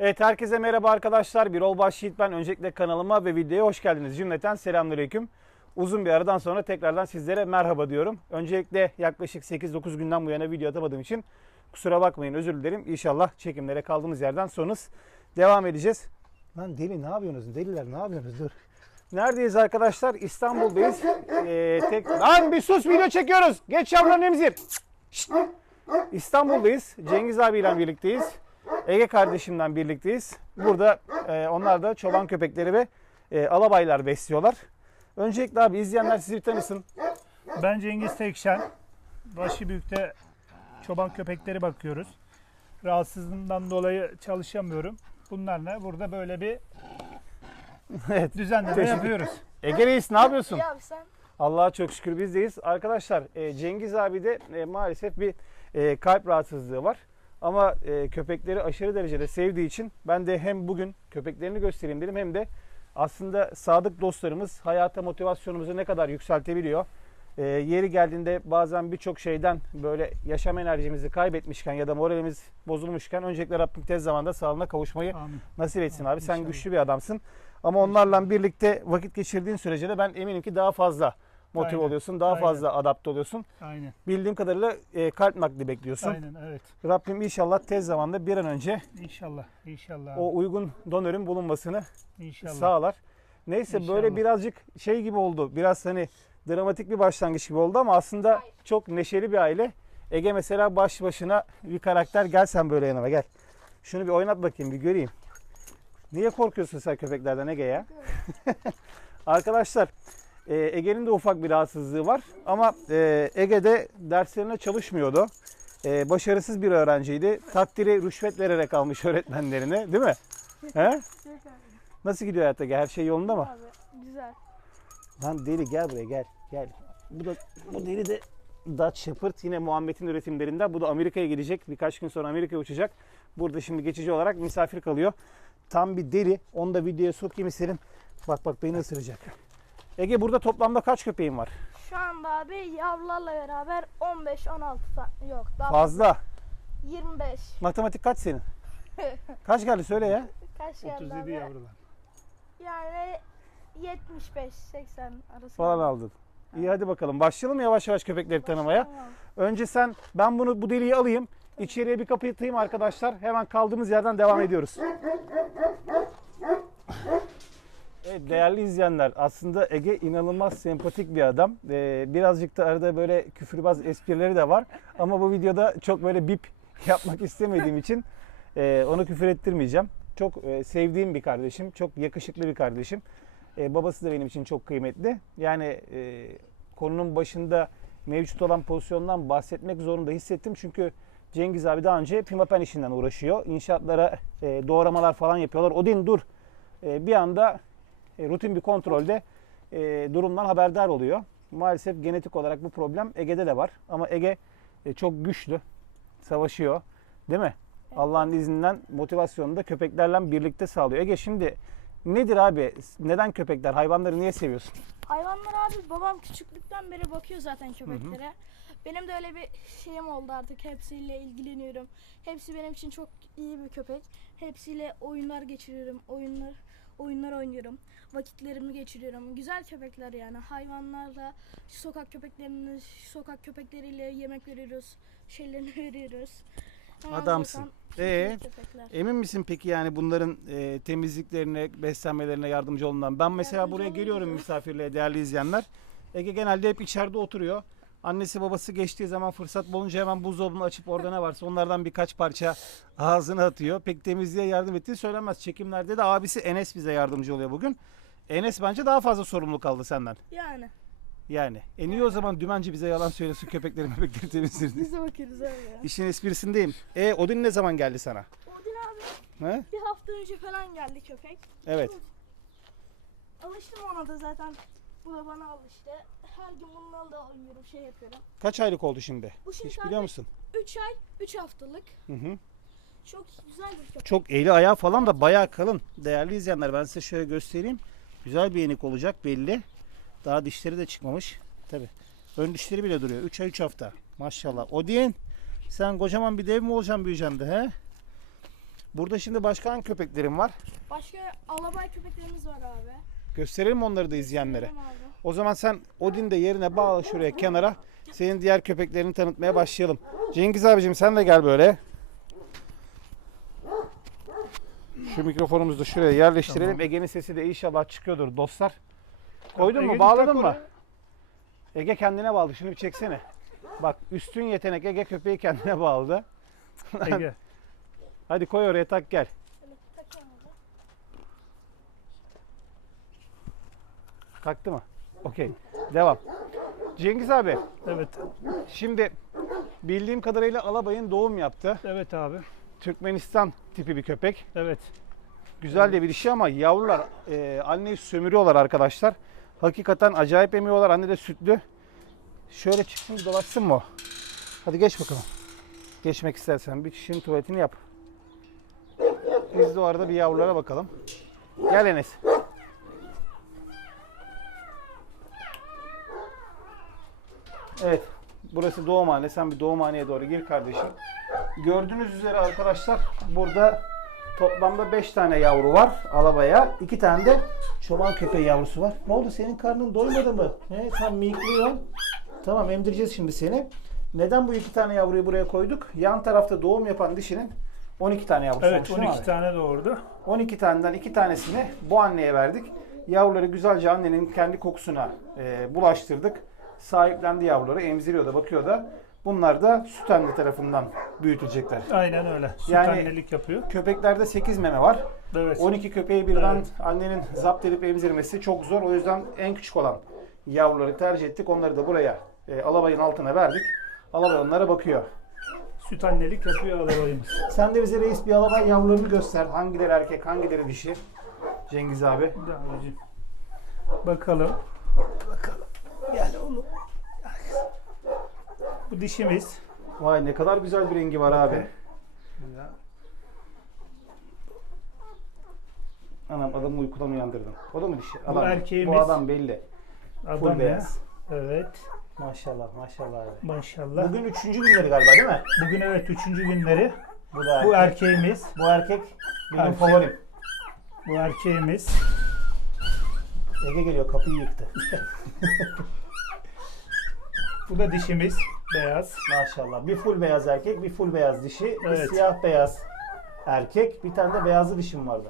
Evet herkese merhaba arkadaşlar. Bir ol başlayıp ben öncelikle kanalıma ve videoya hoş geldiniz. Cümleten selamünaleyküm. Uzun bir aradan sonra tekrardan sizlere merhaba diyorum. Öncelikle yaklaşık 8-9 günden bu yana video atamadığım için kusura bakmayın özür dilerim. İnşallah çekimlere kaldığımız yerden sonuz devam edeceğiz. Lan deli ne yapıyorsunuz? Deliler ne yapıyorsunuz? Dur. Neredeyiz arkadaşlar? İstanbul'dayız. Ee, tek... Lan bir sus video çekiyoruz. Geç yavrum emzir. İstanbul'dayız. Cengiz abiyle birlikteyiz. Ege kardeşimden birlikteyiz. Burada e, onlar da çoban köpekleri ve e, alabaylar besliyorlar. Öncelikle abi izleyenler sizi bir tanısın. Ben Cengiz Tekşen. Başı büyükte çoban köpekleri bakıyoruz. Rahatsızlığımdan dolayı çalışamıyorum. Bunlarla burada böyle bir evet. düzenleme Teşekkür- yapıyoruz. Ege Reis ne yapıyorsun? İyi abi sen. Allah'a çok şükür bizdeyiz. Arkadaşlar e, Cengiz abi de e, maalesef bir e, kalp rahatsızlığı var. Ama e, köpekleri aşırı derecede sevdiği için ben de hem bugün köpeklerini göstereyim dedim hem de aslında sadık dostlarımız hayata motivasyonumuzu ne kadar yükseltebiliyor. E, yeri geldiğinde bazen birçok şeyden böyle yaşam enerjimizi kaybetmişken ya da moralimiz bozulmuşken öncelikle Rabbim tez zamanda sağlığına kavuşmayı Amin. nasip etsin abi. Sen İnşallah. güçlü bir adamsın. Ama onlarla birlikte vakit geçirdiğin sürece de ben eminim ki daha fazla motive Aynen, oluyorsun. Daha aynen. fazla adapte oluyorsun. Aynen. Bildiğim kadarıyla e, kalp nakli bekliyorsun. Aynen evet. Rabbim inşallah tez zamanda bir an önce İnşallah. İnşallah. o uygun donörün bulunmasını İnşallah. sağlar. Neyse böyle İnşallah. birazcık şey gibi oldu. Biraz hani dramatik bir başlangıç gibi oldu ama aslında çok neşeli bir aile. Ege mesela baş başına bir karakter. Gel sen böyle yanıma gel. Şunu bir oynat bakayım bir göreyim. Niye korkuyorsun sen köpeklerden Ege ya? Arkadaşlar e, Ege'nin de ufak bir rahatsızlığı var ama e, Ege'de derslerine çalışmıyordu. E, başarısız bir öğrenciydi. Takdiri rüşvet vererek almış öğretmenlerine değil mi? He? Nasıl gidiyor hayatta? Her şey yolunda mı? Abi güzel. Lan deli gel buraya gel. Gel. Bu da bu deli de Dutch Shepherd yine Muhammed'in üretimlerinden. Bu da Amerika'ya gidecek. Birkaç gün sonra Amerika'ya uçacak. Burada şimdi geçici olarak misafir kalıyor. Tam bir deli. Onu da videoya sokayım isterim. Bak bak beni ısıracak. Ege burada toplamda kaç köpeğin var? Şu anda abi yavrularla beraber 15-16 tane yok daha Fazla. 25. Matematik kaç senin? Kaç geldi söyle ya. Kaç geldi 37 abi? yavrular. Yani 75-80 arası. Falan aldın. İyi hadi bakalım. Başlayalım yavaş yavaş köpekleri tanımaya. Önce sen ben bunu bu deliği alayım. İçeriye bir kapı atayım arkadaşlar. Hemen kaldığımız yerden devam ediyoruz. Evet değerli izleyenler aslında Ege inanılmaz sempatik bir adam. Ee, birazcık da arada böyle küfürbaz esprileri de var. Ama bu videoda çok böyle bip yapmak istemediğim için e, onu küfür ettirmeyeceğim. Çok e, sevdiğim bir kardeşim. Çok yakışıklı bir kardeşim. E, babası da benim için çok kıymetli. Yani e, konunun başında mevcut olan pozisyondan bahsetmek zorunda hissettim. Çünkü Cengiz abi daha önce pimapen işinden uğraşıyor. İnşaatlara e, doğramalar falan yapıyorlar. Odin dur. E, bir anda rutin bir kontrolde e, durumdan haberdar oluyor. Maalesef genetik olarak bu problem Ege'de de var. Ama Ege e, çok güçlü. Savaşıyor. Değil mi? Allah'ın izninden motivasyonunu da köpeklerle birlikte sağlıyor. Ege şimdi nedir abi? Neden köpekler? Hayvanları niye seviyorsun? Hayvanlar abi babam küçüklükten beri bakıyor zaten köpeklere. Benim de öyle bir şeyim oldu artık. Hepsiyle ilgileniyorum. Hepsi benim için çok iyi bir köpek. Hepsiyle oyunlar geçiriyorum. Oyunlar oyunlar oynuyorum. Vakitlerimi geçiriyorum. Güzel köpekler yani. Hayvanlarla şu sokak köpeklerini, şu sokak köpekleriyle yemek veriyoruz. Şeylerini veriyoruz. Adamsın. Ee? köpekler. Emin misin peki yani bunların e, temizliklerine, beslenmelerine yardımcı olunan? Ben mesela Yardımcı buraya geliyorum misafirliğe değerli izleyenler. Ege genelde hep içeride oturuyor. Annesi babası geçtiği zaman fırsat bulunca hemen buzdolabını açıp orada ne varsa onlardan birkaç parça ağzına atıyor. Pek temizliğe yardım ettiği söylenmez. Çekimlerde de abisi Enes bize yardımcı oluyor bugün. Enes bence daha fazla sorumluluk aldı senden. Yani. Yani. E niye o zaman dümenci bize yalan söylesin köpekleri köpekleri temizdir diye. Biz de bakıyoruz öyle ya. İşin esprisindeyim. E Odin ne zaman geldi sana? Odin abi He? bir hafta önce falan geldi köpek. Evet. Alıştım ona da zaten. Bu da bana alıştı. Her gün bununla da oynuyorum, şey yapıyorum. Kaç aylık oldu şimdi? Bu şimdi Hiç biliyor musun? 3 ay, 3 haftalık. Hı hı. Çok güzel bir köpek. Çok eli ayağı falan da bayağı kalın. Değerli izleyenler ben size şöyle göstereyim. Güzel bir yenik olacak belli. Daha dişleri de çıkmamış. Tabi. Ön dişleri bile duruyor. 3 ay 3 hafta. Maşallah. O diyen sen kocaman bir dev mi olacaksın büyüyeceksin de he? Burada şimdi başka hangi köpeklerin var? Başka alabay köpeklerimiz var abi. Gösterelim onları da izleyenlere. Tamam. O zaman sen Odin de yerine bağla şuraya kenara. Senin diğer köpeklerini tanıtmaya başlayalım. Cengiz abicim sen de gel böyle. Şu mikrofonumuzu da şuraya yerleştirelim. Ege'nin sesi de inşallah çıkıyordur dostlar. Koydun mu? Bağladın mı? Ege kendine bağladı. Şunu bir çeksene. Bak üstün yetenek Ege köpeği kendine bağladı. Ege. Hadi koy oraya tak gel. Şöyle takıyorum abi. Taktı mı? Okey. Devam. Cengiz abi Evet. şimdi bildiğim kadarıyla Alabay'ın doğum yaptı. Evet abi. Türkmenistan tipi bir köpek. Evet. Güzel de bir dişi ama yavrular e, anneyi sömürüyorlar arkadaşlar. Hakikaten acayip emiyorlar. Anne de sütlü. Şöyle çıksın dolaşsın mı o? Hadi geç bakalım. Geçmek istersen bir kişinin tuvaletini yap. Biz de o arada bir yavrulara bakalım. Gel Enes. Evet. Burası doğumhane. Sen bir doğumhaneye doğru gir kardeşim. Gördüğünüz üzere arkadaşlar burada toplamda 5 tane yavru var alabaya. 2 tane de çoban köpeği yavrusu var. Ne oldu senin karnın doymadı mı? He, sen miyikliyorsun. Tamam emdireceğiz şimdi seni. Neden bu iki tane yavruyu buraya koyduk? Yan tarafta doğum yapan dişinin 12 tane yavrusu Evet olmuş mi 12 abi? tane doğurdu. 12 taneden 2 tanesini bu anneye verdik. Yavruları güzelce annenin kendi kokusuna e, bulaştırdık. Sahiplendi yavruları, emziriyor da bakıyor da. Bunlar da süt anne tarafından büyütülecekler. Aynen öyle. Süt Yani- annelik yapıyor. Köpeklerde 8 meme var. Evet. 12 köpeği birden Evet. annenin zapt edip emzirmesi çok zor. O yüzden en küçük olan yavruları tercih ettik. Onları da buraya e, alabayın altına verdik. Alabay onlara bakıyor. Süt annelik yapıyor alabayımız. Sen de bize reis bir alabay yavrularını göster. Hangileri erkek, hangileri dişi? Cengiz abi. Bakalım. Bakalım. Gel oğlum. Bu dişimiz. Vay ne kadar güzel bir rengi var abi. Anam adamı uykudan uyandırdım. O da mı dişi? Bu Adam, erkeğimiz. Bu adam belli. Full Adam ya. beyaz. Evet. Maşallah maşallah abi. Maşallah. Bugün, Bugün üçüncü günleri galiba değil mi? evet üçüncü günleri. Bu da Bu erkek. erkeğimiz. Bu erkek benim Erkek. favorim. Bu erkeğimiz. Ege geliyor kapıyı yıktı. Bu da dişimiz. Beyaz. Maşallah. Bir full beyaz erkek, bir full beyaz dişi, bir Evet. siyah beyaz erkek, bir tane de beyazlı dişim vardı.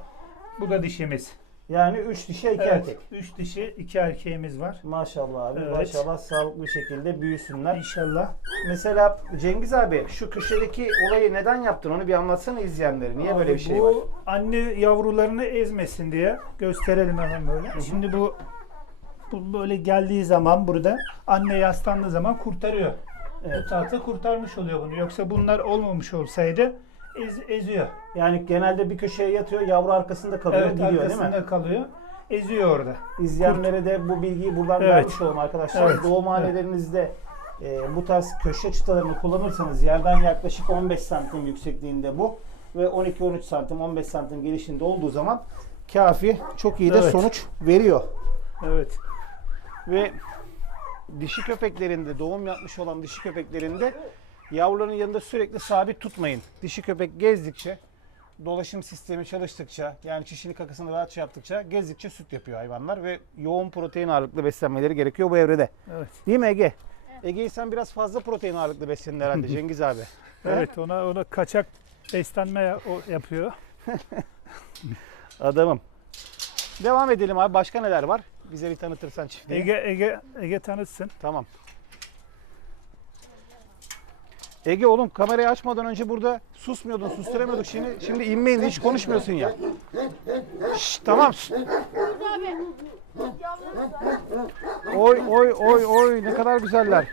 Bu da dişimiz. Yani üç dişi iki Evet. erkek. Üç dişi, iki erkeğimiz var. Maşallah abi. Evet. Maşallah sağlıklı bir şekilde büyüsünler. İnşallah. Mesela Cengiz abi şu köşedeki olayı neden yaptın? Onu bir anlatsana izleyenlere. Niye böyle bir şey bu var? anne yavrularını ezmesin diye gösterelim hemen böyle. Şimdi bu bu böyle geldiği zaman burada anne yaslandığı zaman kurtarıyor. Evet. Bu tahta kurtarmış oluyor bunu. Yoksa bunlar olmamış olsaydı ez- eziyor. Yani genelde bir köşeye yatıyor, yavru arkasında kalıyor, evet gidiyor değil arkasında mi? kalıyor. Eziyor orada. İzleyenlere de bu bilgiyi buradan Evet. vermiş olalım arkadaşlar. Evet. Doğumhanelerinizde e, bu tarz köşe çıtalarını kullanırsanız yerden yaklaşık 15 santim yüksekliğinde bu ve 12-13 santim 15 santim gelişinde olduğu zaman kafi çok iyi de Evet. sonuç veriyor. Evet. Ve dişi köpeklerinde doğum yapmış olan dişi köpeklerinde yavruların yanında sürekli sabit tutmayın. Dişi köpek gezdikçe dolaşım sistemi çalıştıkça yani çişini kakasını rahatça yaptıkça gezdikçe süt yapıyor hayvanlar ve yoğun protein ağırlıklı beslenmeleri gerekiyor bu evrede. Evet. Değil mi Ege? Ege'yi sen biraz fazla protein ağırlıklı besledin herhalde Cengiz abi. Evet ona ona kaçak beslenme ya- o yapıyor. Adamım. Devam edelim abi. Başka neler var? Bize bir tanıtırsan çiftliği. Ege Ege Ege tanıtsın. Tamam. Ege oğlum kamerayı açmadan önce burada susmuyordun, susturamıyorduk şimdi. Şimdi inmeyin hiç konuşmuyorsun ya. Şşş, tamam. Oy oy oy oy ne kadar güzeller.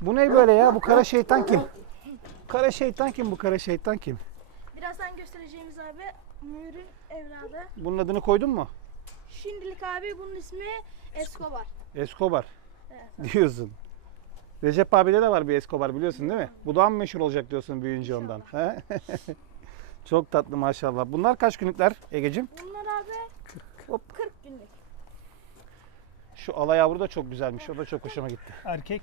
Bu ne böyle ya? Bu kara şeytan kim? Kara şeytan kim? Bu kara şeytan kim? Birazdan göstereceğimiz abi Mühür'ün evladı. Bunun adını koydun mu? Şimdilik abi bunun ismi Escobar. Escobar Evet. diyorsun. Recep abide de var bir Escobar biliyorsun değil mi? Bu daha mı meşhur olacak diyorsun büyüyünce ondan. He? Çok tatlı maşallah. Bunlar kaç günlükler Egecim? Bunlar abi Hop. 40 günlük. Şu ala yavru da çok güzelmiş. O da çok hoşuma gitti. Erkek.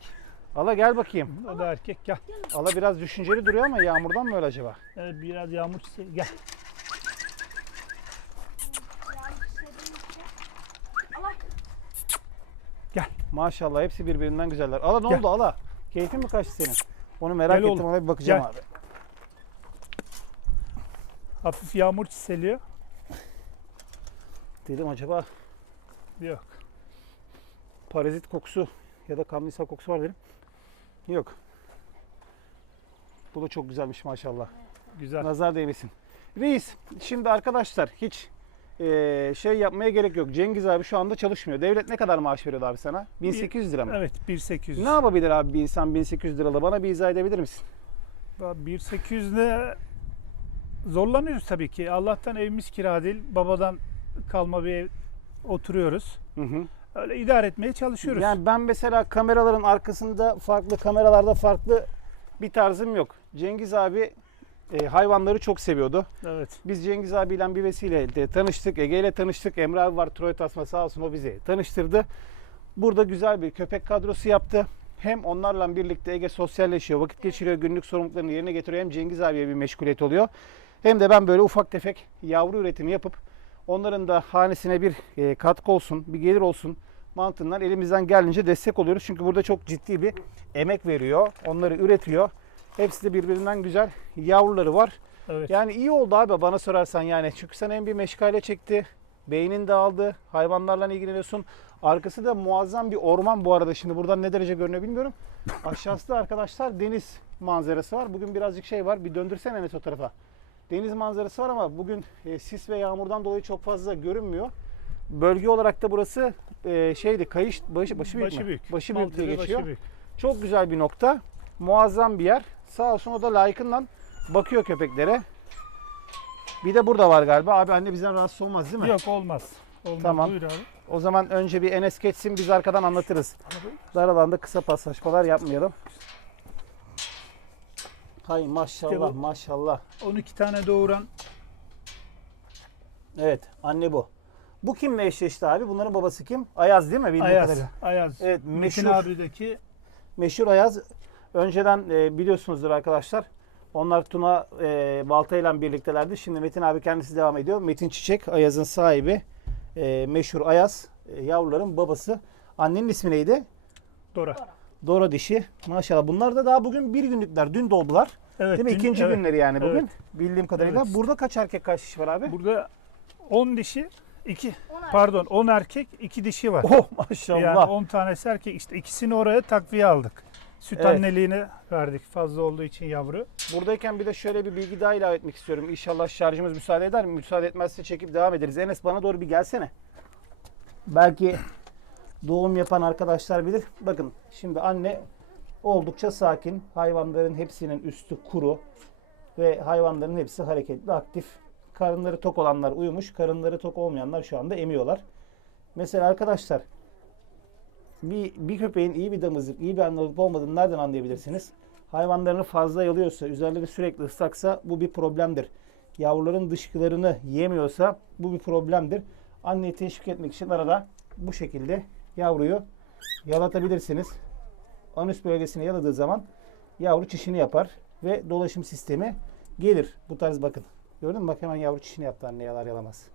Ala gel bakayım. O da erkek gel. Ala biraz düşünceli duruyor ama yağmurdan mı öyle acaba? Evet, biraz yağmur çiçeği gel. Maşallah hepsi birbirinden güzeller. Ala ne Gel. oldu Ala? Keyfin mi kaçtı senin? Onu merak Gel ettim oğlum, ona bir bakacağım gel. abi. Hafif yağmur çiseliyor. Dedim acaba Yok. parazit kokusu ya da kamlisa kokusu var dedim. Yok. Bu da çok güzelmiş maşallah. Güzel. Nazar değmesin. Reis şimdi arkadaşlar hiç eee, şey yapmaya gerek yok. Cengiz abi şu anda çalışmıyor. Devlet ne kadar maaş veriyordu abi sana? 1800 lira mı? Evet 1800. Ne yapabilir abi bir insan 1800 liralı? Bana bir izah edebilir misin? 1800 ile zorlanıyoruz tabii ki. Allah'tan evimiz kira değil. Babadan kalma bir ev oturuyoruz. Hı hı. Öyle idare etmeye çalışıyoruz. Yani ben mesela kameraların arkasında farklı kameralarda farklı bir tarzım yok. Cengiz abi e, hayvanları çok seviyordu. Evet. Biz Cengiz abiyle bir vesileyle tanıştık. Ege ile tanıştık. Emre abi var Troy Tasma sağ olsun o bizi tanıştırdı. Burada güzel bir köpek kadrosu yaptı. Hem onlarla birlikte Ege sosyalleşiyor, vakit geçiriyor, günlük sorumluluklarını yerine getiriyor. Hem Cengiz abiye bir meşguliyet oluyor. Hem de ben böyle ufak tefek yavru üretimi yapıp onların da hanesine bir e, katkı olsun, bir gelir olsun mantığından elimizden geldiğince destek oluyoruz. Çünkü burada çok ciddi bir emek veriyor. Onları üretiyor. Hepsi de birbirinden güzel yavruları var. Evet. Yani iyi oldu abi bana sorarsan yani. Çünkü sana hem bir meşgale çekti. Beynin dağıldı. Hayvanlarla ilgileniyorsun. Arkası da muazzam bir orman bu arada. Şimdi buradan ne derece görünüyor bilmiyorum. Aşağısı da arkadaşlar deniz manzarası var. Bugün birazcık şey var. Bir döndürsene Enes o tarafa. Deniz manzarası var ama bugün e, sis ve yağmurdan dolayı çok fazla görünmüyor. Bölge olarak da burası e, şeydi kayış başı başı büyük başı büyük. Başı büyük diye geçiyor. Başı büyük. Çok güzel bir nokta. Muazzam bir yer. Sağ olsun o da layıkından bakıyor köpeklere. Bir de burada var galiba. Abi anne bizden rahatsız olmaz değil mi? Yok olmaz. Olmaz. Tamam. Buyur abi. O zaman önce bir Enes geçsin biz arkadan anlatırız. Dar alanda kısa paslaşmalar yapmayalım. Hay maşallah İşte bu. maşallah. 12 tane doğuran Evet anne bu. Bu kimle eşleşti abi? Bunların babası kim? Ayaz değil mi? Bildiğim Ayaz. kadarıyla. Ayaz. Evet Metin meşhur, abideki meşhur Ayaz. Önceden e, biliyorsunuzdur arkadaşlar. Onlar Tuna e, Balta ile birliktelerdi. Şimdi Metin abi kendisi devam ediyor. Metin Çiçek Ayaz'ın sahibi. E, meşhur Ayaz. E, yavruların babası. Annenin ismi neydi? Dora. Dora dişi. Maşallah. Bunlar da daha bugün bir günlükler. Dün doğdular. Evet. Değil mi? dün- İkinci evet. günleri yani bugün. Evet. Bildiğim kadarıyla. Evet. Burada kaç erkek kaç dişi var abi? Burada 10 dişi, 2 Ona pardon 10 erkek, 2 dişi var. Oh maşallah. Yani 10 tanesi erkek. İşte ikisini oraya takviye aldık. Süt Evet. anneliğini verdik fazla olduğu için yavru. Buradayken bir de şöyle bir bilgi daha ilave etmek istiyorum. İnşallah şarjımız müsaade eder mi? Müsaade etmezse çekip devam ederiz. Enes bana doğru bir gelsene. Belki doğum yapan arkadaşlar bilir. Bakın şimdi anne oldukça sakin. Hayvanların hepsinin üstü kuru ve hayvanların hepsi hareketli, aktif. Karınları tok olanlar uyumuş, karınları tok olmayanlar şu anda emiyorlar. Mesela arkadaşlar bir, bir köpeğin iyi bir damızlık, iyi bir olup olmadığını nereden anlayabilirsiniz? Hayvanlarını fazla yalıyorsa, üzerleri sürekli ıslaksa bu bir problemdir. Yavruların dışkılarını yemiyorsa bu bir problemdir. Anneyi teşvik etmek için arada bu şekilde yavruyu yalatabilirsiniz. Anüs bölgesine yaladığı zaman yavru çişini yapar ve dolaşım sistemi gelir. Bu tarz bakın. Gördün mü? Bak hemen yavru çişini yaptı anne yalar yalamaz.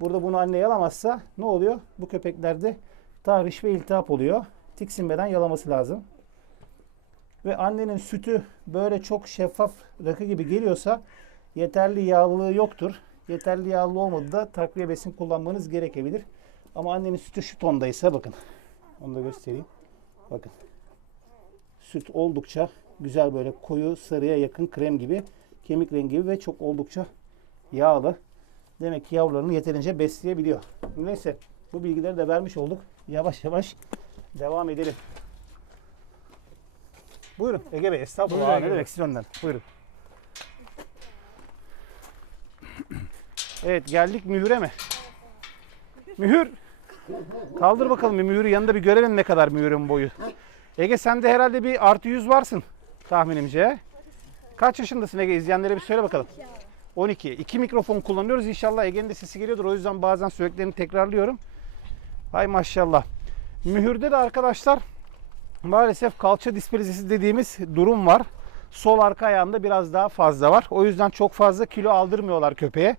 Burada bunu anne yalamazsa ne oluyor? Bu köpeklerde tahriş ve iltihap oluyor. Tiksinmeden yalaması lazım. Ve annenin sütü böyle çok şeffaf rakı gibi geliyorsa yeterli yağlılığı yoktur. Yeterli yağlı olmadı da takviye besin kullanmanız gerekebilir. Ama annenin sütü şu tondaysa bakın. Onu da göstereyim. Bakın. Süt oldukça güzel böyle koyu sarıya yakın krem gibi kemik rengi gibi ve çok oldukça yağlı. Demek ki yavrularını yeterince besleyebiliyor. Neyse bu bilgileri de vermiş olduk. Yavaş yavaş devam edelim. Buyurun Ege Bey estağfurullah. Buyurun ne demek siz önden. Buyurun. Evet geldik mühüre mi? Mühür. Kaldır bakalım bir mühürü yanında bir görelim ne kadar mühürün boyu. Ege sen de herhalde bir artı 100 varsın tahminimce. Kaç yaşındasın Ege? İzleyenlere bir söyle bakalım. 12. İki mikrofon kullanıyoruz. İnşallah Ege'nin de sesi geliyordur. O yüzden bazen söylediklerini tekrarlıyorum. Hay maşallah. Mühürde de arkadaşlar maalesef kalça displazisi dediğimiz durum var. Sol arka ayağında biraz daha fazla var. O yüzden çok fazla kilo aldırmıyorlar köpeğe.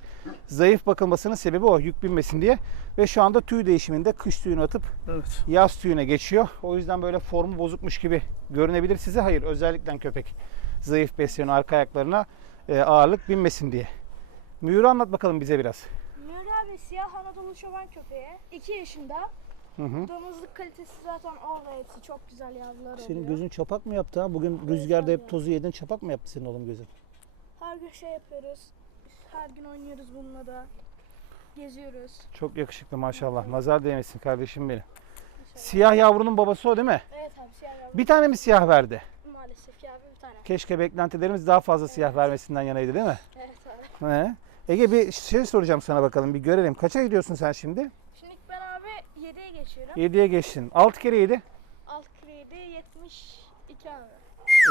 Zayıf bakılmasının sebebi o yük binmesin diye. Ve şu anda tüy değişiminde kış tüyünü atıp Evet. yaz tüyüne geçiyor. O yüzden böyle formu bozukmuş gibi görünebilir size. Hayır özellikle köpek zayıf besleniyor arka ayaklarına e, ağırlık binmesin diye. Mühürü anlat bakalım bize biraz. Mür abi siyah Anadolu çoban köpeği. 2 yaşında. Hı hı. Damızlık kalitesi zaten orada hepsi çok güzel yavrular oluyor. Senin gözün çapak mı yaptı ha? Bugün rüzgarda hep tozu yedin çapak mı yaptı senin oğlum gözün? Her gün şey yapıyoruz. Her gün oynuyoruz bununla da. Geziyoruz. Çok yakışıklı maşallah. Nazar değmesin kardeşim benim. Siyah yavrunun babası o değil mi? Evet abi siyah yavru. Bir tane mi siyah verdi? Maalesef ya bir tane. Keşke beklentilerimiz daha fazla siyah vermesinden yanaydı değil mi? Evet abi. He. Ege bir şey soracağım sana bakalım bir görelim. Kaça gidiyorsun sen şimdi? Şimdi ben abi 7'ye geçiyorum. 7'ye geçtin. 6 kere 7. Alt kredi 72 abi.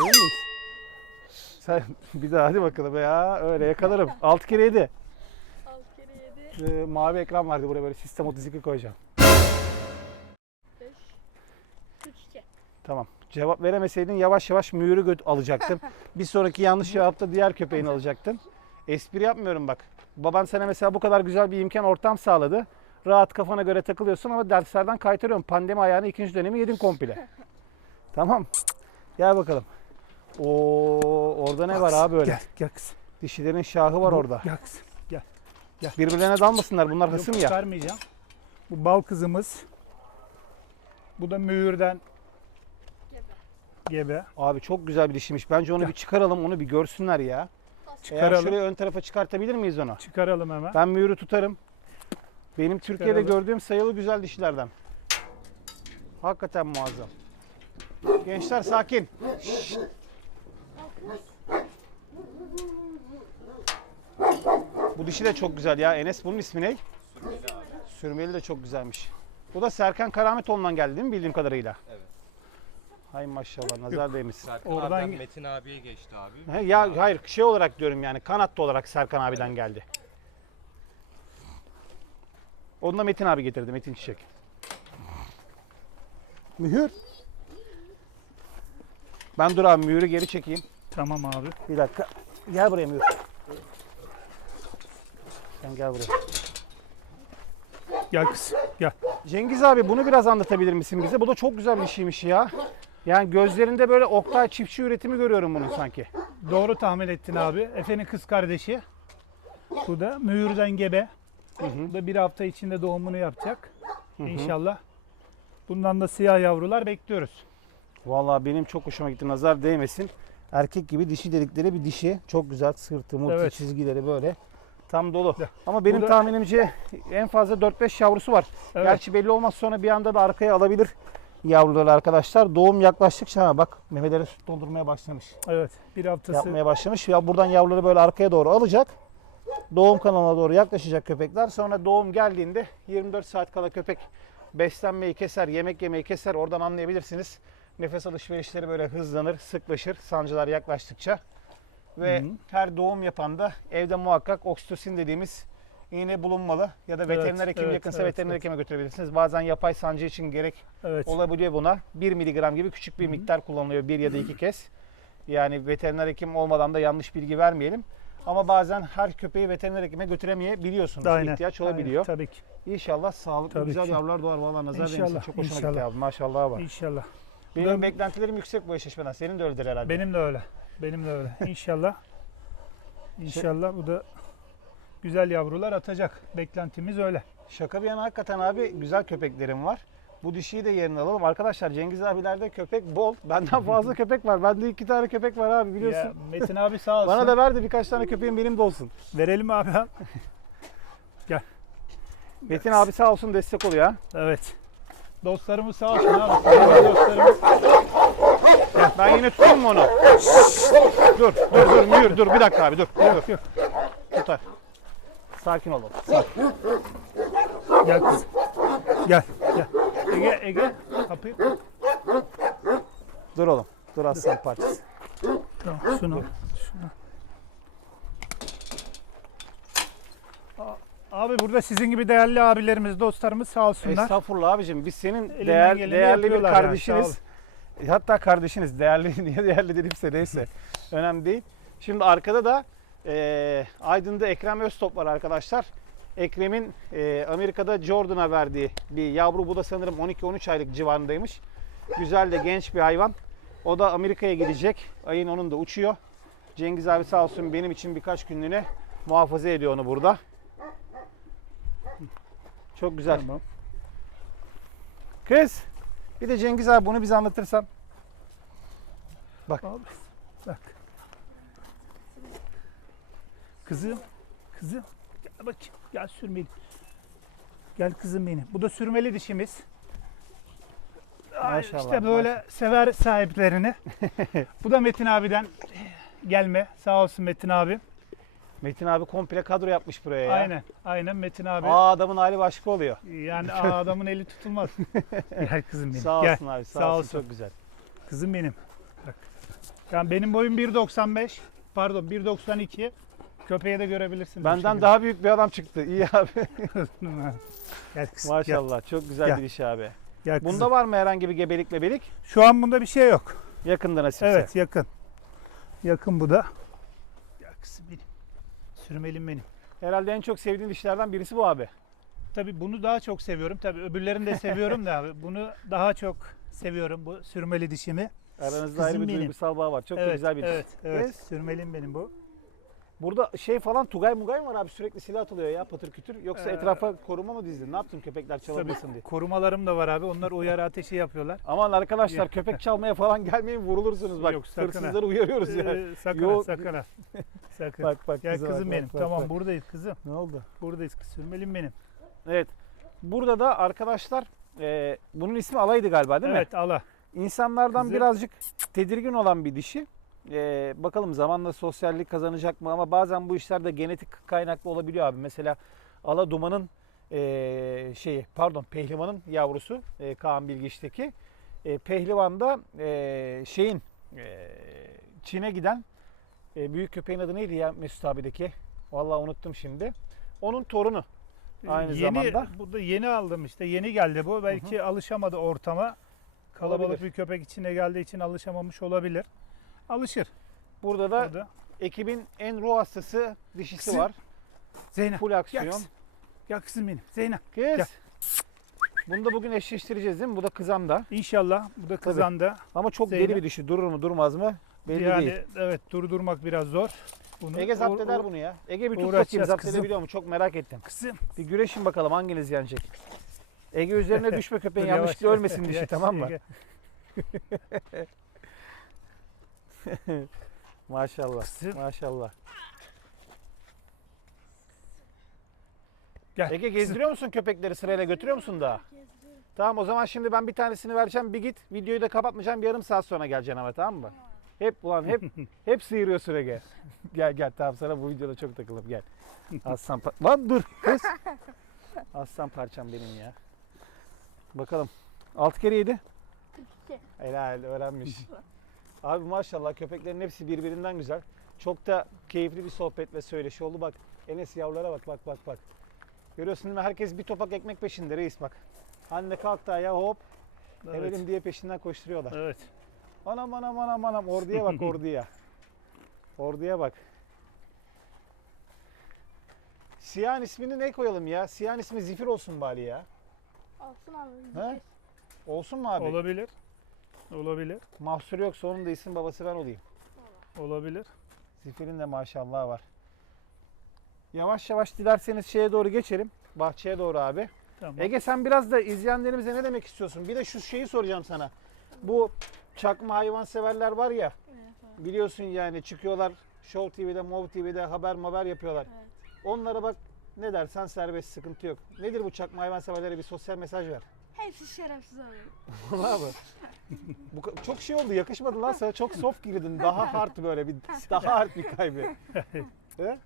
Öyle miyiz? Sen bir daha hadi bakalım ya. Öyle yakalarım. 6 kere 7. Alt kere 7. Ee, mavi ekran vardı buraya böyle sistem 32 koyacağım. 5. 42. Tamam. Cevap veremeseydin yavaş yavaş mühürü göt alacaktın. bir sonraki yanlış cevapta diğer köpeğini alacaktın. Espri yapmıyorum bak. Baban sana mesela bu kadar güzel bir imkan ortam sağladı. Rahat kafana göre takılıyorsun ama derslerden kaytarıyorum. Pandemi ayağını ikinci dönemi yedin komple. tamam. Gel bakalım. Oo, orada ne var abi öyle? Gel, gel kızım. Dişilerin şahı var orada. Gel kızım. Birbirlerine dalmasınlar. Bunlar Yok, hısım ya. çıkarmayacağım. Bu bal kızımız. Bu da mühürden Gebe. Abi çok güzel bir dişiymiş. Bence onu bir çıkaralım, onu bir görsünler ya. Eğer Çıkaralım. şuraya ön tarafa çıkartabilir miyiz onu? Çıkaralım hemen. Ben mühürü tutarım. Benim Türkiye'de Çıkaralım. gördüğüm sayılı güzel dişilerden. Hakikaten muazzam. Gençler sakin. Bu dişi de çok güzel ya. Enes bunun ismi ne? Sürmeli de çok güzelmiş. Bu da Serkan Karametoğlu'ndan geldi değil mi bildiğim kadarıyla? Evet. Hay maşallah nazar değmesin. Serkan Oradan abiden Metin abiye geçti abi. He, ya hayır şey olarak diyorum yani kanatlı olarak Serkan abiden geldi. Onu da Metin abi getirdi Metin Çiçek. Mühür. Ben dur abi mühürü geri çekeyim. Tamam abi. Bir dakika. Gel buraya mühür. Sen gel buraya. Gel kızım. Gel. Cengiz abi bunu biraz anlatabilir misin bize? Bu da çok güzel bir şeymiş ya. Yani gözlerinde böyle Oktay çiftçi üretimi görüyorum bunun sanki. Doğru tahmin ettin abi. Efe'nin kız kardeşi. Bu da mühürden gebe. Bu da bir hafta içinde doğumunu yapacak. İnşallah. Bundan da siyah yavrular bekliyoruz. Vallahi benim çok hoşuma gitti. Nazar değmesin. Erkek gibi dişi dedikleri bir dişi. Çok güzel sırtı, murtu, Evet. çizgileri böyle. Tam dolu. Ya, Ama benim bu da- tahminimce en fazla 4-5 yavrusu var. Evet. Gerçi belli olmaz sonra bir anda da arkaya alabilir yavruları arkadaşlar. Doğum yaklaştıkça ha bak memeleri süt doldurmaya başlamış. Evet. Bir haftası. Yapmaya başlamış. Ya buradan yavruları böyle arkaya doğru alacak. Doğum kanalına doğru yaklaşacak köpekler. Sonra doğum geldiğinde 24 saat kala köpek beslenmeyi keser, yemek yemeyi keser. Oradan anlayabilirsiniz. Nefes alışverişleri böyle hızlanır, sıklaşır sancılar yaklaştıkça. Ve Hı hı. her doğum yapan da evde muhakkak oksitosin dediğimiz iğne bulunmalı. Ya da Evet, veteriner hekim evet, yakınsa evet, veteriner evet. hekime götürebilirsiniz. Bazen yapay sancı için gerek Evet. olabiliyor buna. 1 miligram gibi küçük bir miktar kullanılıyor bir ya da iki kez. Yani veteriner hekim olmadan da yanlış bilgi vermeyelim. Ama bazen her köpeği veteriner hekime götüremeyebiliyorsunuz. Aynen. ihtiyaç Aynen, olabiliyor. Tabii ki. İnşallah sağlıklı Tabii güzel ki. yavrular doğar. Vallahi nazar değmesin. İnşallah, Çok hoşuma gitti inşallah. abi. Maşallah var. İnşallah. Benim Ben- beklentilerim yüksek bu eşleşmeden. Senin de öyledir herhalde. Benim de öyle. Benim de öyle. İnşallah. İnşallah bu da güzel yavrular atacak. Beklentimiz öyle. Şaka bir yana hakikaten abi güzel köpeklerim var. Bu dişiyi de yerine alalım. Arkadaşlar Cengiz abilerde köpek bol. Benden fazla köpek var. Bende iki tane köpek var abi biliyorsun. Ya, Metin abi sağ olsun. Bana da ver de birkaç tane köpeğim benim de olsun. Verelim abi. ha. Metin abi sağ olsun destek oluyor ha. Evet. Dostlarımız sağ olsun abi. Sevgili dostlarımız. Ben yine tutayım mı onu? dur, dur, dur, mühür, dur. Bir dakika abi, dur. Yok, yok. Tutar. Sakin olalım. Gel kızım. Gel. Gel. Ege, Ege. Kapıyı. Dur oğlum. Dur aslan parçası. Tamam, şunu. şunu. A- Abi burada sizin gibi değerli abilerimiz, dostlarımız sağ olsunlar. Estağfurullah abicim. Biz senin Elinden değer, geleni değerli bir yapıyorlar yani, kardeşiniz. Hatta kardeşiniz değerli niye değerli dedimse neyse önemli değil. Şimdi arkada da e, Aydın'da Ekrem Öztop var arkadaşlar. Ekrem'in e, Amerika'da Jordan'a verdiği bir yavru bu da sanırım 12-13 aylık civarındaymış. Güzel de genç bir hayvan. O da Amerika'ya gidecek. Ayın onun da uçuyor. Cengiz abi sağ olsun benim için birkaç günlüğüne muhafaza ediyor onu burada. Çok güzel. Tamam. Kız bir de Cengiz abi bunu bize anlatırsan. Bak. Abi, bak. Kızım, kızım. Gel bak, gel sürmeli. Gel kızım benim. Bu da sürmeli dişimiz. Maşallah, İşte böyle sever sahiplerini. Bu da Metin abiden gelme. Sağ olsun Metin abi. Metin abi komple kadro yapmış buraya ya. Aynen, aynen Metin abi. Aa adamın hali başka oluyor. Yani aa, adamın eli tutulmaz. Gel kızım benim. Sağ Gel. olsun abi sağ, Sağ olsun. olsun. çok güzel. Kızım benim. Bak. Yani benim boyum 1.95. Pardon 1.92. Köpeği de görebilirsin. Benden daha büyük bir adam çıktı. İyi abi. gel kızım. Maşallah çok güzel Gel. bir iş abi. Gel, gel kızım. Bunda var mı herhangi bir gebelik mebelik? Şu an bunda bir şey yok. Yakında nasipse. Evet yakın. Yakın bu da. Gel kızım benim. Sürmelim benim. Herhalde en çok sevdiğin dişlerden birisi bu abi. Tabii bunu daha çok seviyorum. Tabii öbürlerini de seviyorum da abi. Bunu daha çok seviyorum bu sürmeli dişimi. Aranızda ayrı Kızım bir benim. duygusal bağ var. Çok da evet, güzel bir diş. Evet, evet. Sürmelim benim bu. Burada şey falan Tugay Mugay mı var abi sürekli silah atılıyor ya patır kütür. Yoksa Ee, etrafa koruma mı dizdin? Ne yaptın köpekler çalamasın diye. korumalarım da var abi. Onlar uyarı ateşi yapıyorlar. Aman arkadaşlar köpek çalmaya falan gelmeyin vurulursunuz bak. Yok, sakın ha. Hırsızları uyarıyoruz ya. Ee, sakın ha, sakın ha. Sakın. Bak bak bak, kızım bak, benim. bak, tamam bak. buradayız kızım. Ne oldu? Buradayız. Sürmelim benim. Evet. Burada da arkadaşlar e, bunun ismi Alay'dı galiba değil mi? evet ala. İnsanlardan Kızı- birazcık tedirgin olan bir dişi. E, bakalım zamanla sosyallik kazanacak mı ama bazen bu işler de genetik kaynaklı olabiliyor abi. Mesela Ala Duman'ın e, şeyi pardon Pehlivan'ın yavrusu e, Kaan Bilgiç'teki e, Pehlivan'da e, şeyin e, Çin'e giden e, büyük köpeğin adı neydi ya Mesut abideki? Vallahi unuttum şimdi. Onun torunu. Aynı yeni, zamanda. Bu da yeni aldım işte. Yeni geldi bu. Belki alışamadı ortama. Kalabalık Olabilir. bir köpek içine geldiği için alışamamış olabilir. Alışır. Burada da Burada. ekibin en ruh hastası dişisi Kızım, var. Zeynep. Full aksiyon. kızım. Gel kızım benim. Zeynep. Kız. Gel. Bunu da bugün eşleştireceğiz değil mi? Bu da kızan da. İnşallah. Bu da kızanda. Ama çok Zeynep. deli bir dişi. Durur mu durmaz mı? Belli yani değil. evet durdurmak biraz zor. Bunu Ege zapt eder bunu ya. Ege bir tut bakayım zapt edebiliyor mu? Çok merak ettim. Kızım. Bir güreşin bakalım hanginiz yenecek. Ege üzerine düşme köpeğin yanlışlıkla ölmesin dişi tamam mı? Maşallah. Kızım. Maşallah. Gel. Ege gezdiriyor musun köpekleri sırayla götürüyor musun daha? Tamam o zaman şimdi ben bir tanesini vereceğim bir git. Videoyu da kapatmayacağım bir yarım saat sonra geleceksin ama tamam mı? Hep ulan hep hep sıyırıyorsun Ege. gel gel tamam sana bu videoda çok takılım gel. Aslan pa- Lan dur kız. Aslan parçam benim ya. Bakalım. 6 kere yedi. 42. Helal öğrenmiş. Abi maşallah köpeklerin hepsi birbirinden güzel. Çok da keyifli bir sohbet ve söyleşi oldu. Bak Enes yavrulara bak bak bak bak. Görüyorsun değil mi? Herkes bir topak ekmek peşinde reis bak. Anne kalktı ayağa hop. Evet. Evelim diye peşinden koşturuyorlar. Evet. Anam anam anam anam orduya bak orduya. Orduya bak. Siyan ismini ne koyalım ya? Siyan ismi Zifir olsun bari ya. Alsın abi. He? Olsun mu abi? Olabilir. Olabilir. Mahsur yoksa onun da isim babası ben olayım. Olabilir. Zifir'in de maşallah var. Yavaş yavaş dilerseniz şeye doğru geçelim. Bahçeye doğru abi. Tamam. Ege sen biraz da izleyenlerimize ne demek istiyorsun? Bir de şu şeyi soracağım sana. Bu çakma hayvan severler var ya. Biliyorsun yani çıkıyorlar Show TV'de, Mov TV'de haber haber yapıyorlar. Evet. Onlara bak ne dersen serbest sıkıntı yok. Nedir bu çakma hayvan severlere bir sosyal mesaj ver. Hepsi şerefsiz abi. Vallahi mı? Bu ka- çok şey oldu yakışmadı lan sana çok soft girdin. Daha hard böyle bir daha hard bir kaybı. He?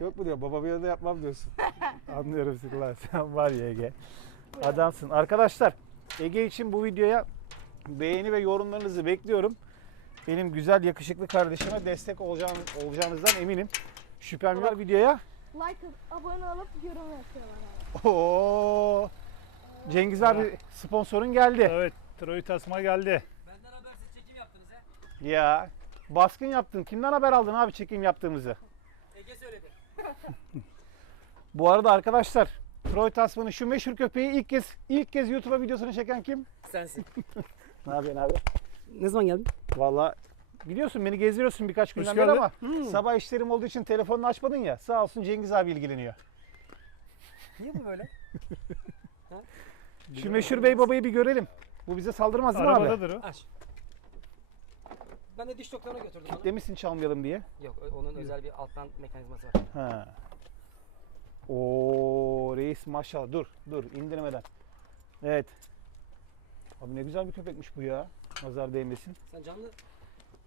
Yok mu diyor baba bir yerde yapmam diyorsun. Anlıyorum seni lan sen var ya Ege. Adamsın. Arkadaşlar Ege için bu videoya beğeni ve yorumlarınızı bekliyorum. Benim güzel yakışıklı kardeşime destek olacağım, olacağınızdan eminim. Şüphem yok videoya. Like abone olup yorum yapıyorlar abi. Oo. Cengiz abi sponsorun geldi. Evet. Troy tasma geldi. Ya baskın yaptın. Kimden haber aldın abi çekim yaptığımızı? Ege söyledi. Bu arada arkadaşlar Troy Tasman'ın şu meşhur köpeği ilk kez ilk kez YouTube'a videosunu çeken kim? Sensin. Ne yapıyorsun abi? ne zaman geldin? Valla biliyorsun beni gezdiriyorsun birkaç günden beri ama sabah işlerim olduğu için telefonunu açmadın ya. Sağ olsun Cengiz abi ilgileniyor. Niye bu böyle? Şu meşhur bey babayı bir görelim. Bu bize saldırmaz değil mi abi? Arabadadır o. Aç. Ben de diş doktoruna götürdüm onu. Demişsin çalmayalım diye. Yok ö- onun özel bir alttan mekanizması var. Ha. Oo reis maşallah. Dur dur indirmeden. Evet. Abi ne güzel bir köpekmiş bu ya. Nazar değmesin. Sen canlı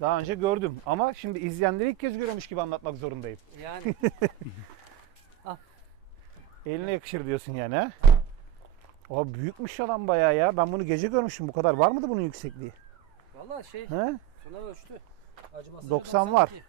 Daha önce gördüm ama şimdi izleyenleri ilk kez görüyormuş gibi anlatmak zorundayım. yani Eline yakışır diyorsun yani ha? Abi büyükmüş yalan bayağı ya. Ben bunu gece görmüşüm. Bu kadar var mıydı bunun yüksekliği? vallahi şey He? şuna ölçtü. Acımasızca 90 var. 92.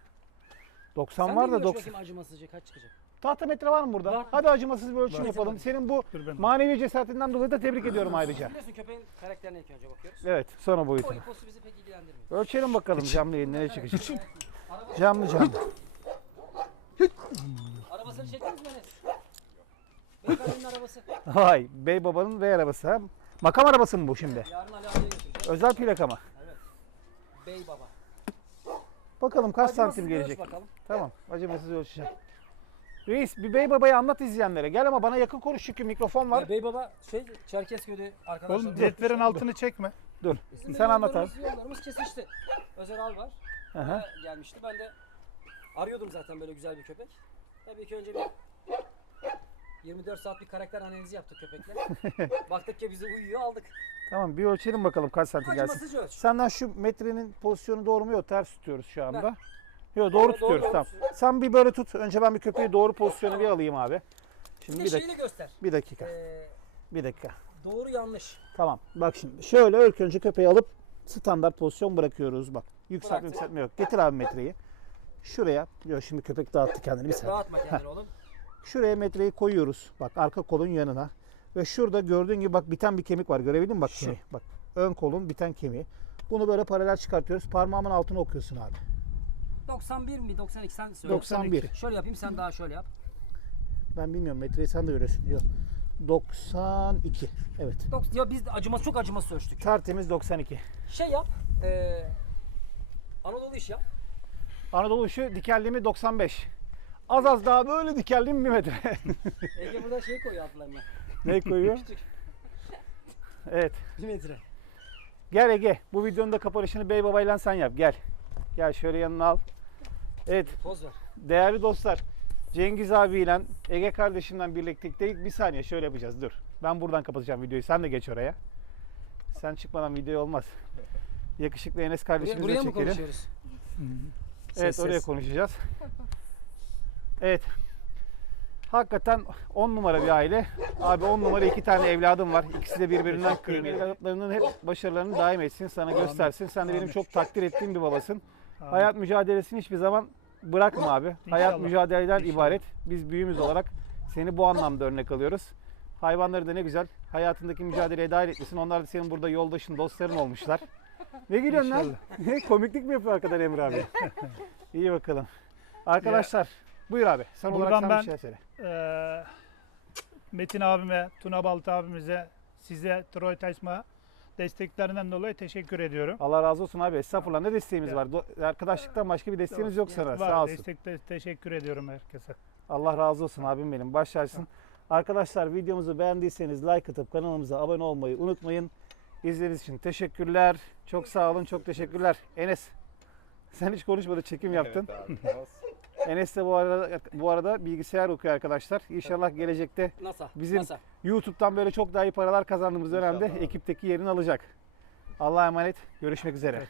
90 Sen var da bir ölç 90. bakayım acımasızca kaç çıkacak? Tahta metre var mı burada? Var. Hadi acımasız bir ölçüm Var. yapalım. Senin bu Dur ben. manevi cesaretinden dolayı da tebrik ediyorum ayrıca. Biliyorsun köpeğin karakterine ilk önce bakıyoruz. Evet sonra O boyutu. iposu bizi pek ilgilendirmiyor. Ölçelim bakalım canlı yayın nereye çıkacak. Araba, Canlı canlı. arabasını çektiniz mi Enes? Beyefendinin arabası. Vay bey babanın bey arabası ha. Makam arabası mı bu şimdi? Yarın Ali abiye götüreceğim. Özel plaka mı? Evet. Bey baba. Bakalım kaç Acımasız santim bir ölç gelecek. Bakalım. Tamam acımasız ölçeceğim. Reis bir bey babayı anlat izleyenlere. Gel ama bana yakın konuş çünkü mikrofon var. Ya bey baba şey Çerkezköy'de arkadaşlar. Oğlum cetverin altını çekme. Dur. Bizim Sen anlat abi. yollarımız- Yollarımız kesişti. Özel al var. Hı hı. Bana gelmişti. Ben de arıyordum zaten böyle güzel bir köpek. Tabii ki önce bir 24 saat bir karakter analizi yaptık köpekle. Baktık ki bize uyuyor aldık. Tamam bir ölçelim bakalım kaç santim gelsin. Acımasızca ölç. Senden şu metrenin pozisyonu doğru mu yok ters tutuyoruz şu anda. Yok doğru doğru, tutuyoruz doğru tamam. tutuyoruz. Sen bir böyle tut. Önce ben bir köpeği doğru pozisyonu bir alayım abi. Bir Şimdi de bir dakika. şeyini göster. Bir dakika. Ee, Bir dakika. doğru yanlış. Tamam. Bak şimdi şöyle ilk önce köpeği alıp standart pozisyon bırakıyoruz bak. Yükseltme Bıraktık. yükseltme yok. Getir abi metreyi. Şuraya. Yok şimdi köpek dağıttı kendini bir saniye. Dağıtma kendini oğlum. Şuraya metreyi koyuyoruz. Bak arka kolun yanına. Ve şurada gördüğün gibi bak biten bir kemik var. Görebildin mi bak kemiği? Bak ön kolun biten kemiği. Bunu böyle paralel çıkartıyoruz. Parmağımın altına okuyorsun abi. 91 mi 92 sen söyle. 91. Şöyle yapayım sen daha şöyle yap. Ben bilmiyorum metreyi sen de görüyorsun. Yok. 92. Evet. Dok- ya biz acımasız çok acımasız ölçtük. Tertemiz 92. Şey yap. Ee, Anadolu iş yap. Anadolu şu dikelliğimi 95. Az az daha böyle dikelliğim 1 metre. Ege burada şey koyuyor altlarına. ne koyuyor? Küçük. Evet. 1 metre. Gel Ege. Bu videonun da kapanışını Bey Baba'yla sen yap. Gel. Gel şöyle yanına al. Evet. Poz ver. Değerli dostlar. Cengiz abiyle Ege kardeşimden birlikteydik. Bir saniye şöyle yapacağız. Dur. Ben buradan kapatacağım videoyu. Sen de geç oraya. Sen çıkmadan video olmaz. Yakışıklı Enes Buraya, kardeşimizle buraya mı çekelim. konuşuyoruz? Evet Ses, oraya ses. konuşacağız. Evet. Hakikaten 10 numara bir aile. Abi 10 numara iki tane evladım var. İkisi de birbirinden kıymetli. Evlatlarının hep başarılarını daim etsin, sana göstersin. Sen de benim çok takdir ettiğim bir babasın. Hayat mücadelesini hiçbir zaman bırakma abi. Hayat mücadeleden ibaret. Biz büyüğümüz olarak seni bu anlamda örnek alıyoruz. Hayvanları da ne güzel hayatındaki mücadeleye dahil etmişsin. Onlar da senin burada yoldaşın, dostların olmuşlar. Ne gülüyorsun lan? Komiklik mi yapıyor arkadan Emre abi? İyi bakalım. Arkadaşlar buyur abi. Sen olarak Buradan sen ben- bir şey söyle. Ee, Metin abime, Tuna Balta abimize, size Troy Taşma desteklerinden dolayı teşekkür ediyorum. Allah razı olsun abi. Estağfurullah ne desteğimiz Ya. var? Arkadaşlıktan başka bir desteğimiz yok sana. Var, Sağ olsun. destekte teşekkür ediyorum herkese. Allah razı olsun abim benim. Başlarsın. Arkadaşlar videomuzu beğendiyseniz like atıp kanalımıza abone olmayı unutmayın. İzlediğiniz için teşekkürler. Çok sağ olun. Çok teşekkürler. Enes sen hiç konuşmadı çekim yaptın. Enes de bu arada bu arada bilgisayar okuyor arkadaşlar. İnşallah gelecekte NASA. Bizim- NASA. YouTube'dan böyle çok daha iyi paralar kazandığımız dönemde ekipteki yerini alacak. Allah'a emanet. Görüşmek üzere.